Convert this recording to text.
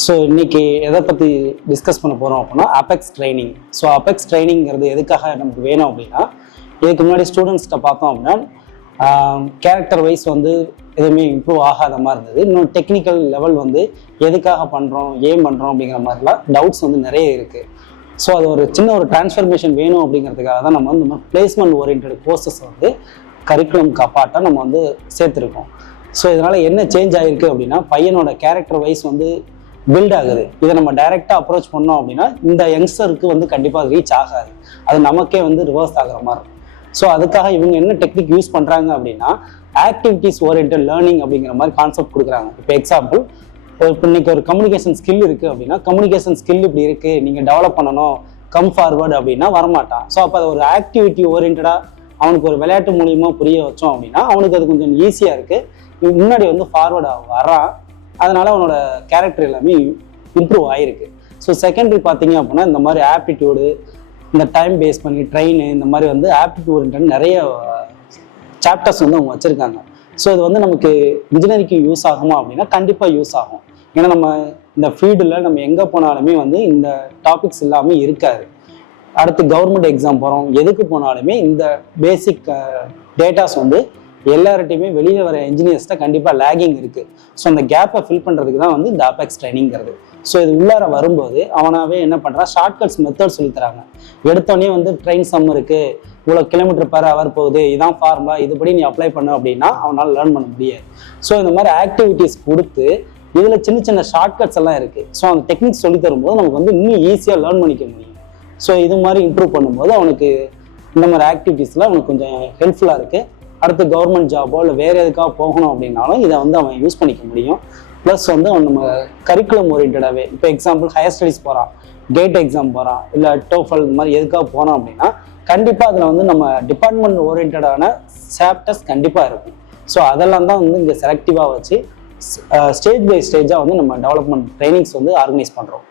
So இன்னைக்கு எதை பற்றி டிஸ்கஸ் பண்ண போகிறோம் அப்படின்னா அபெக்ஸ் ட்ரைனிங். ஸோ அபெக்ஸ் ட்ரைனிங்கிறது எதுக்காக நமக்கு வேணும் அப்படின்னா, இதுக்கு முன்னாடி ஸ்டூடெண்ட்ஸ்கிட்ட பார்த்தோம் அப்படின்னா கேரக்டர் வைஸ் வந்து எதுவுமே இம்ப்ரூவ் ஆகாத மாதிரி இருந்தது. இன்னும் டெக்னிக்கல் லெவல் வந்து எதுக்காக பண்ணுறோம் ஏன் பண்ணுறோம் அப்படிங்கிற மாதிரிலாம் டவுட்ஸ் வந்து நிறைய இருக்குது. ஸோ அது ஒரு சின்ன ஒரு டிரான்ஸ்ஃபர்மேஷன் வேணும் அப்படிங்கிறதுக்காக தான் நம்ம வந்து இந்த மாதிரி பிளேஸ்மெண்ட் ஓரியன்ட் கோர்சஸ் வந்து கரிக்குலம்க்கு அப்பார்ட்டாக நம்ம வந்து சேர்த்துருக்கோம். ஸோ இதனால் என்ன சேஞ்ச் ஆகிருக்கு அப்படின்னா, பையனோட கேரக்டர் வைஸ் வந்து பில்ட் ஆகுது. இதை நம்ம டைரெக்டாக அப்ரோச் பண்ணோம் அப்படின்னா இந்த யங்ஸ்டருக்கு வந்து கண்டிப்பாக அது ரீச் ஆகாது, அது நமக்கே வந்து ரிவர்ஸ் ஆகிற மாதிரி இருக்கும். ஸோ அதுக்காக இவங்க என்ன டெக்னிக் யூஸ் பண்ணுறாங்க அப்படின்னா, ஆக்டிவிட்டிஸ் ஓரியன்ட் லேர்னிங் அப்படிங்கிற மாதிரி கான்செப்ட் கொடுக்குறாங்க. இப்போ எக்ஸாம்பிள், இப்போ இன்னைக்கு ஒரு கம்யூனிகேஷன் ஸ்கில் இருக்குது அப்படின்னா, கம்யூனிகேஷன் ஸ்கில் இப்படி இருக்குது, நீங்கள் டெவலப் பண்ணணும், கம் ஃபார்வர்டு அப்படின்னா வரமாட்டான். ஸோ அப்போ அது ஒரு ஆக்டிவிட்டி ஓரியன்டாக அவனுக்கு ஒரு விளையாட்டு மூலியமாக புரிய வச்சோம் அப்படின்னா அவனுக்கு அது கொஞ்சம் ஈஸியாக இருக்குது, முன்னாடி வந்து ஃபார்வர்டாக வரான். அதனால அவனோட கேரக்டர் எல்லாமே இம்ப்ரூவ் ஆகிருக்கு. ஸோ செகண்டரி பார்த்தீங்க அப்படின்னா இந்த மாதிரி ஆப்டிடியூடு, இந்த டைம் பேஸ் பண்ணி ட்ரெயின், இந்த மாதிரி வந்து ஆப்டிடியூட் நிறைய சாப்டர்ஸ் வந்து அவங்க வச்சுருக்காங்க. ஸோ இது வந்து நமக்கு இன்ஜினியரிங்க்கு யூஸ் ஆகுமா அப்படின்னா கண்டிப்பாக யூஸ் ஆகும். ஏன்னா நம்ம இந்த ஃபீல்டில் நம்ம எங்கே போனாலுமே வந்து இந்த டாபிக்ஸ் எல்லாமே இருக்காது. அடுத்து கவர்மெண்ட் எக்ஸாம் போகிறோம், எதுக்கு போனாலுமே இந்த பேசிக் டேட்டாஸ் வந்து எல்லார்ட்டையுமே வெளியில் வர இன்ஜினியர்ஸ்ட கண்டிப்பாக லேகிங் இருக்குது. ஸோ அந்த கேப்பை ஃபில் பண்ணுறதுக்கு தான் வந்து இந்த அபெக்ஸ் ட்ரைனிங்கிறது. ஸோ இது உள்ளார வரும்போது அவனாவே என்ன பண்ணுறான், ஷார்ட்கட்ஸ் மெத்தட் சொல்லித்தராங்க. எடுத்தோடனே வந்து ட்ரெயின் சம் இருக்குது, இவ்வளோ கிலோமீட்டர் பெர் ஹவர் போகுது, இதான் ஃபார்முலா, இதுபடி நீ அப்ளை பண்ண அப்படின்னா அவனால் லேர்ன் பண்ண முடியாது. ஸோ இந்த மாதிரி ஆக்டிவிட்டிஸ் கொடுத்து இதில் சின்ன சின்ன ஷார்ட்கட்ஸ் எல்லாம் இருக்குது. ஸோ அந்த டெக்னிக்ஸ் சொல்லி தரும்போது நமக்கு வந்து இன்னும் ஈஸியாக லேர்ன் பண்ணிக்க முடியும். ஸோ இது மாதிரி இம்ப்ரூவ் பண்ணும்போது அவனுக்கு இந்த மாதிரி ஆக்டிவிட்டீஸில் அவனுக்கு கொஞ்சம் ஹெல்ப்ஃபுல்லாக இருக்குது. அடுத்து கவர்மெண்ட் ஜாபோ இல்லை வேறு எதுக்காக போகணும் அப்படின்னாலும் இதை வந்து அவன் யூஸ் பண்ணிக்க முடியும். ப்ளஸ் வந்து அவன் நம்ம கரிக்குலம் ஓரியன்டாகவே, இப்போ எக்ஸாம்பிள் ஹையர் ஸ்டடீஸ் போகிறான், கேட் எக்ஸாம் போகிறான், இல்லை டோஃபல் இந்த மாதிரி எதுக்காக போனோம் அப்படின்னா கண்டிப்பாக அதில் வந்து நம்ம டிபார்ட்மெண்ட் ஓரியன்டான சாப்டர்ஸ் கண்டிப்பாக இருக்கும். ஸோ அதெல்லாம் தான் வந்து இங்கே செலக்டிவாக வச்சு ஸ்டேஜ் பை ஸ்டேஜாக வந்து நம்ம டெவலப்மெண்ட் ட்ரைனிங்ஸ் வந்து ஆர்கனைஸ் பண்ணுறோம்.